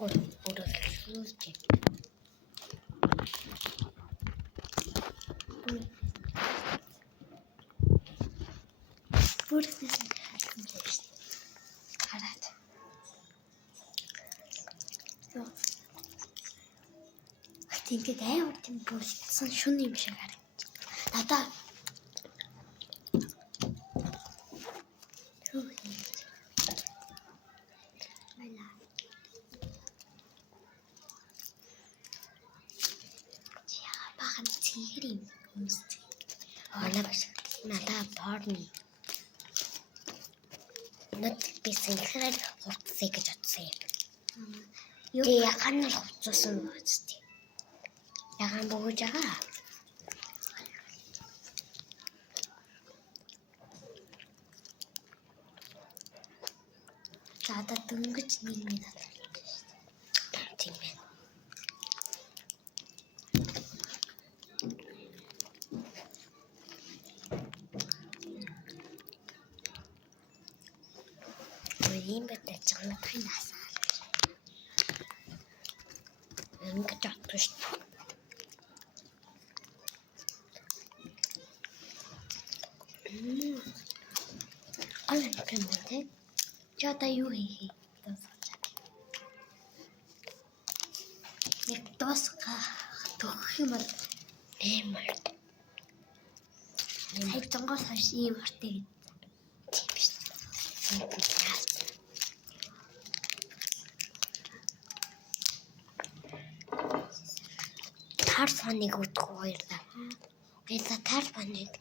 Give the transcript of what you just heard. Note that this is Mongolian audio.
Гол өөрөглөж. Бүрснээс хатсан байж. Хараад. Ингээд амар тийм бүлдсэн шүн юм шиг харагдаж. Надаа бахан цэгэр юм хүмүүс. Надаа порно. Надад би сэнхрээр хувцсыг гэж утсан юм. Юу яхан л хувцсан үстэй. Ягаан бөгөж байгаа. Зада дөнгөж 1 минут тийм ээ. Ийм бэтэ чангатай насаа. Ингээд атгаш. Алан кэмтэй. Чата юу хийх вэ? Яг тосга төгөх юм бол нэмэр. Хайр жонгоос хойш ийм артыг тийм биш. Тар саныг үтгүү баярлаа. Баярлаа тар саныг